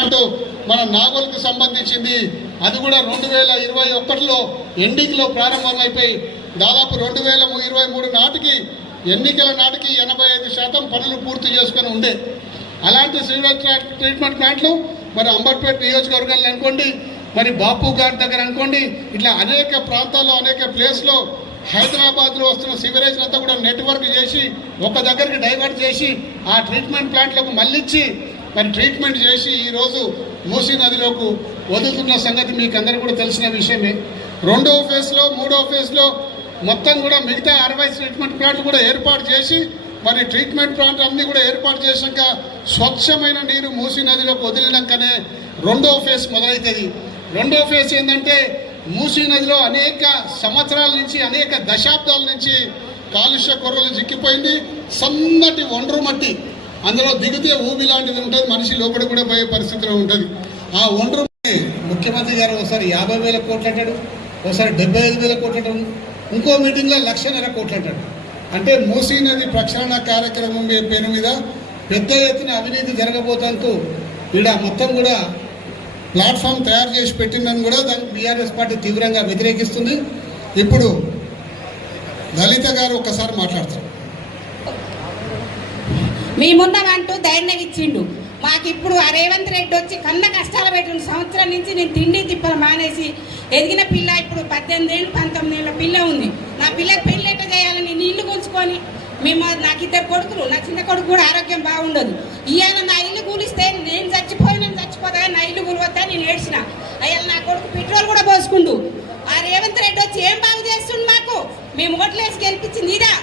అంటూ మన నాగోల్కి సంబంధించింది అది కూడా 2021లో ఎండింగ్లో ప్రారంభమైపోయి దాదాపు 2023 నాటికి ఎన్నికల నాటికి 85% పనులు పూర్తి చేసుకొని ఉండే అలాంటి సివిల్ ట్రీట్మెంట్ ప్లాంట్లు మరి అంబర్పేట నియోజకవర్గాల్లో అనుకోండి, మరి బాపు ఘాట్ దగ్గర అనుకోండి, ఇట్లా అనేక ప్రాంతాల్లో అనేక ప్లేస్లో హైదరాబాద్లో వస్తున్న సివరేజ్ అంతా కూడా నెట్వర్క్ చేసి ఒక దగ్గరికి డైవర్ట్ చేసి ఆ ట్రీట్మెంట్ ప్లాంట్లకు మళ్ళించి మరి ట్రీట్మెంట్ చేసి ఈరోజు మూసీ నదిలోకి వదులుతున్న సంగతి మీకు అందరికీ కూడా తెలిసిన విషయమే. రెండవ ఫేజ్లో మూడవ ఫేజ్లో మొత్తం కూడా మిగతా 60 ట్రీట్మెంట్ ప్లాంట్లు కూడా ఏర్పాటు చేసి మరి ట్రీట్మెంట్ ప్లాంట్ అన్నీ కూడా ఏర్పాటు చేశాక స్వచ్ఛమైన నీరు మూసీ నదిలోకి వదిలినాకనే రెండవ ఫేజ్ మొదలవుతుంది. రెండవ ఫేజ్ ఏంటంటే మూసీ నదిలో అనేక సంవత్సరాల నుంచి అనేక దశాబ్దాల నుంచి కాలుష్య కొర్రలు చిక్కిపోయింది. సన్నటి ఒండ్రు మట్టి, అందులో దిగితే ఊబి లాంటిది ఉంటుంది, మనిషి లోపల కూడా పోయే పరిస్థితిలో ఉంటుంది. ఆ ఒండ్రు ముఖ్యమంత్రి గారు ఒకసారి 50,000 కోట్లు అంటాడు, ఒకసారి 75,000 కోట్లు అంటాడు, ఇంకో మీటింగ్లో 1,50,000 కోట్లు అంటాడు. అంటే మూసీ నది ప్రక్షాళన కార్యక్రమం పేరు మీద పెద్ద ఎత్తున అవినీతి జరగబోతందుకు ఈడ మొత్తం కూడా ప్లాట్ఫామ్ తయారు చేసి పెట్టిందని కూడా దానికి బీఆర్ఎస్ పార్టీ తీవ్రంగా వ్యతిరేకిస్తుంది. ఇప్పుడు లలిత గారు ఒక్కసారి మాట్లాడతారు. మేమున్నామంటూ ధైర్యం ఇచ్చిండు మాకు. ఇప్పుడు ఆ రేవంత్ రెడ్డి వచ్చి కన్న కష్టాలు పెట్టిన సంవత్సరం నుంచి నేను తిండి తిప్పలు మానేసి ఎదిగిన పిల్ల ఇప్పుడు 18 ఏళ్ళు 19 ఏళ్ళ పిల్ల ఉంది. నా పిల్లకి పెళ్ళి ఎట్ట చేయాలని నేను ఇల్లు కూల్చుకొని నాకు 2 కొడుకులు, నా చిన్న కొడుకు కూడా ఆరోగ్యం బాగుండదు. ఇవాళ నా ఇల్లు కూలిస్తే నేను చచ్చిపోతా నా ఇల్లు కూలిపోతా నేను ఏడ్చిన. అయ్యాల నా కొడుకు పెట్రోల్ కూడా పోసుకుండు. ఆ రేవంత్ రెడ్డి వచ్చి ఏం బాగు చేస్తుండు మాకు? మేము ఓట్లేసి గెలిపించింది ఇదా?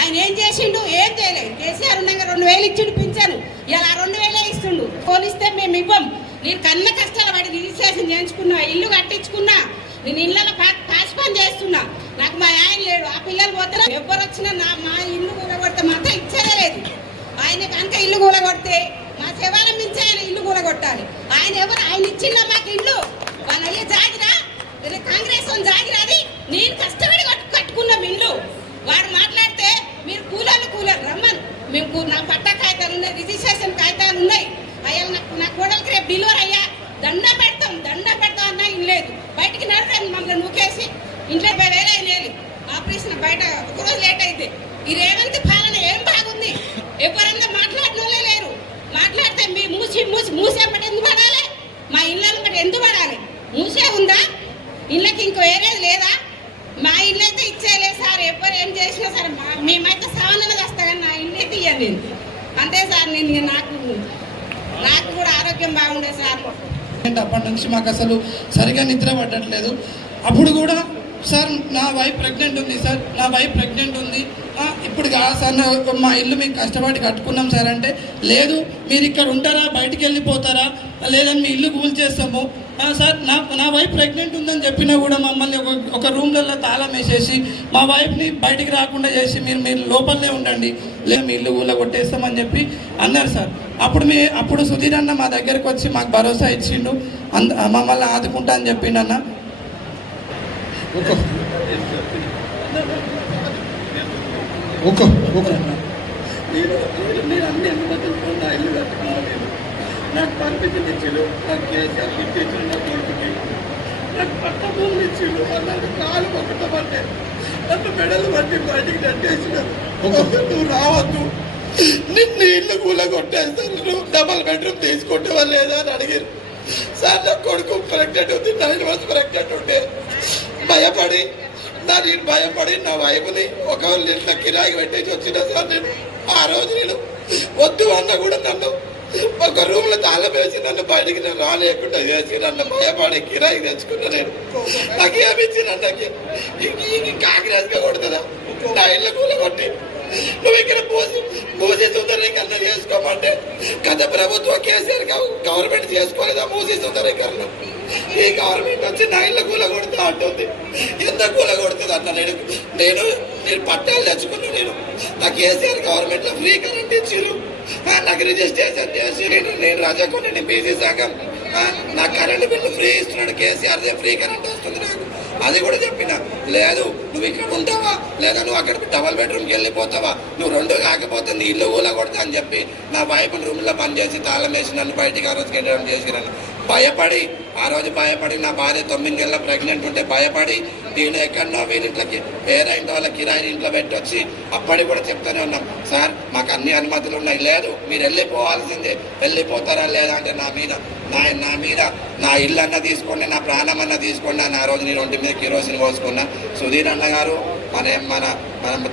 ఆయన ఏం చేసిండు? ఏం చేయలేదు. కేసీఆర్ ఉండగా 2,000 ఇచ్చిండు పింఛను, ఇలా 2,000 ఇస్తుండు. పోలిస్తే మేము ఇవ్వం. నేను కన్న కష్టాలు పడి రిజిస్ట్రేషన్ చేయించుకున్నా, ఇల్లు కట్టించుకున్నా, నేను ఇళ్ళలో పాసి పని చేస్తున్నా. నాకు మా ఆయన లేడు, ఆ పిల్లలు పోతారా? ఎవరు వచ్చినా మా ఇల్లు కూలగొడితే మాత్రం ఇచ్చేదే లేదు. ఆయన కనుక ఇల్లు కూలగొడితే మా శవాలం నుంచి ఆయన ఇల్లు కూలగొట్టాలి. ఆయన ఎవరు? ఆయన ఇచ్చిందా మాకు ఇల్లు? వాళ్ళ అయ్యే జాగిరా, కాంగ్రెస్ వాళ్ళు జాగిరాది. నేను కష్టపడి కట్టుకున్నాం ఇల్లు. వాడు మాట్లాడితే మీరు కూలర్ రమ్మను, మేము నా పట్టా కాగితాలు ఉన్నాయి, రిజిస్ట్రేషన్ కాగితాలు ఉన్నాయి. అయ్యా నా కోడలికి రేపు డెలివరీ అయ్యా దండం పెడతాం అన్నా ఇనలేదు. బయటికి నడరండి మమ్మల్ని నూకేసి ఇంట్లో 50,000 అయినాయి ఆపరేషన్. బయట ఒకరోజు లేట్ అయితే ఈ రేవంత్ పాలన ఏం బాగుంది? ఎవరన్నా మాట్లాడినోళ్ళే లేరు. మాట్లాడితే మీ మూసే పట్టి ఎందుకు పడాలి? మా ఇళ్ళని బట్టి ఎందుకు పడాలి? మూసే ఉందా? ఇళ్ళకి ఇంకో వేరేది లేదా? మా ఇల్లు అయితే ఇచ్చేయలేదు సార్. ఎవరు ఏం చేసినా సరే మేమైతే సావనది వస్తా కానీ నా ఇల్లు అయితే ఇయ్యాను నేను. అంతే సార్. నేను నాకు కూడా ఆరోగ్యం బాగుండే సార్. అప్పటి నుంచి మాకు అసలు సరిగా నిద్ర పట్టట్లేదు. అప్పుడు కూడా సార్ నా వైఫ్ ప్రెగ్నెంట్ ఉంది సార్, నా వైఫ్ ప్రెగ్నెంట్ ఉంది. ఇప్పుడు కాదు సార్, మా ఇల్లు మేము కష్టపడి కట్టుకున్నాం సార్ అంటే, లేదు మీరు ఇక్కడ ఉంటారా, బయటికి వెళ్ళిపోతారా, లేదని మీ ఇల్లు కూల్ చేస్తాము సార్. నా వైఫ్ ప్రెగ్నెంట్ ఉందని చెప్పినా కూడా మమ్మల్ని ఒక రూమ్లలో తాళం వేసేసి మా వైఫ్ని బయటికి రాకుండా చేసి మీరు లోపలనే ఉండండి, లేదా మీ ఇల్లు కూల కొట్టేస్తామని చెప్పి అన్నారు సార్. అప్పుడు సుధీర్ అన్న మా దగ్గరకు వచ్చి మాకు భరోసా ఇచ్చిండు, మమ్మల్ని ఆదుకుంటా అని చెప్పిండు అన్న. నేను అన్ని అనుమతులు నా ఇల్లు కట్టుకున్నాను. నాకు పర్మిషన్ ఇచ్చాడు, నాకు కేసీఆర్ గిఫ్ట్ ఇచ్చాడు, నా కొడుకుకి నాకు పట్ట భూములు ఇచ్చాడు. నాకు కాలు ఒకట పట్టే, నన్ను మెడలు పట్టి బయటికి నెట్టేసినారు. నువ్వు రావద్దు, నిన్ను ఇల్లు కూల కొట్టేస్తారు, నువ్వు డబల్ బెడ్రూమ్ తీసుకుంటావా లేదా అని అడిగారు సార్. నా కొడుకు ప్రెగ్నెంట్ ఉంది, 9 months ప్రెగ్నెంట్ ఉంటే భయపడి నా వైపుని ఒక ఇంట్లో కిరాయికి పెట్టేసి వచ్చిన సార్. నేను ఆ రోజు నేను వద్దు అన్న కూడా నన్ను ఒక రూమ్లో తాళం వేసి నన్ను బయటికి నేను రాలేకుండా చేసి నన్ను భయపడి కిరాయికి తెచ్చుకున్నా. నేను నాకు ఏమిచ్చి నన్నకి కాంగ్రెస్గా కొడుతుందా? నా ఇళ్ళ కూల కొట్టి నువ్వు ఇక్కడ మూసీ సుందరీకరణ చేసుకోమంటే గత ప్రభుత్వం కేసీఆర్ గవర్నమెంట్ చేసుకోలేదా మూసీ సుందరీకరణ? ఈ గవర్నమెంట్ వచ్చి నా ఇళ్ళ కూల కొడుతా అంటుంది. ఎంత కూల కొడుతుంది అన్న? నేను పట్టాలు తెచ్చుకున్నా. నాకు కేసీఆర్ గవర్నమెంట్ లో ఫ్రీ కరెంట్ ఇచ్చిర్రు, నాకు రిజిస్ట్రేషన్ చేసి నేను రజాకొండని బీసీ సంఘం నా కరెంట్ బిల్లు ఫ్రీ ఇస్తున్నాడు కేసీఆర్, ఫ్రీ కరెంట్ వస్తుంది నాకు. అది కూడా చెప్పిన, లేదు నువ్వు ఇక్కడ ఉంటావా లేదా నువ్వు అక్కడ డబల్ బెడ్రూమ్కి వెళ్ళిపోతావా, నువ్వు రెండు కాకపోతే నీ ఇల్లు ఊల కొడతా అని చెప్పి నా వైఫ్ రూమ్లో పనిచేసి తాళం వేసి నన్ను బయటికి ఆ రోజు గెట్టడం చేసినాను. భయపడి ఆ రోజు భయపడి నా భార్య 9 నెలల ప్రెగ్నెంట్ ఉంటే భయపడి నేను ఎక్కడో వీరింట్లోకి వేరే ఇంట్లో వాళ్ళ కిరాయి ఇంట్లో పెట్టొచ్చి అప్పటికి కూడా చెప్తూనే ఉన్నాం, సార్ మాకు అన్ని అనుమతులు ఉన్నాయి, లేదు మీరు వెళ్ళిపోవాల్సిందే, వెళ్ళిపోతారా లేదా అంటే నా మీద నా ఇల్లు అన్న తీసుకోండి, నా ప్రాణం అన్న తీసుకోండి అని ఆ రోజు నేను ఒంటి మీద కిరోసిన్ పోసుకున్నా. సుధీర్ అన్న గారు, మన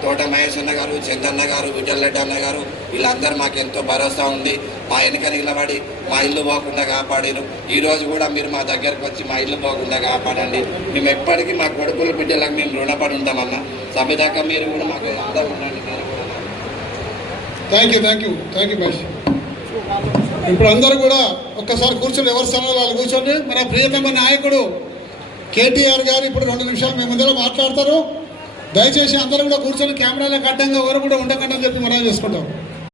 తోట మహేష్ అన్న గారు, చందన్న గారు, విఠల్ రెడ్డి అన్న గారు, వీళ్ళందరూ మాకు ఎంతో భరోసా ఉంది. మా వెనుక నిలబడి మా ఇల్లు పోకుండా కాపాడారు. ఈ రోజు కూడా మీరు మా దగ్గరకు వచ్చి మా ఇల్లు పోకుండా కాపాడండి. మేము ఎప్పటికీ మా కొడుకుల బిడ్డలకు మేము రుణపడి ఉంటామన్నా. సభ్యదాకా మీరు కూడా మాకు అంతా ఉండండి. Thank you Mahesh. ఇప్పుడు అందరూ కూడా ఒక్కసారి కూర్చొని ఎవరి స్థానంలో వాళ్ళు కూర్చోండి. మన ప్రియతమ నాయకుడు కేటీఆర్ గారు ఇప్పుడు 2 నిమిషాలు మీ ముందర మాట్లాడతారు. దయచేసి అందరూ కూడా కూర్చొని కెమెరాలకు అడ్డంగా ఎవరు కూడా ఉండకండి అని చెప్పి మనం చేసుకుంటాం.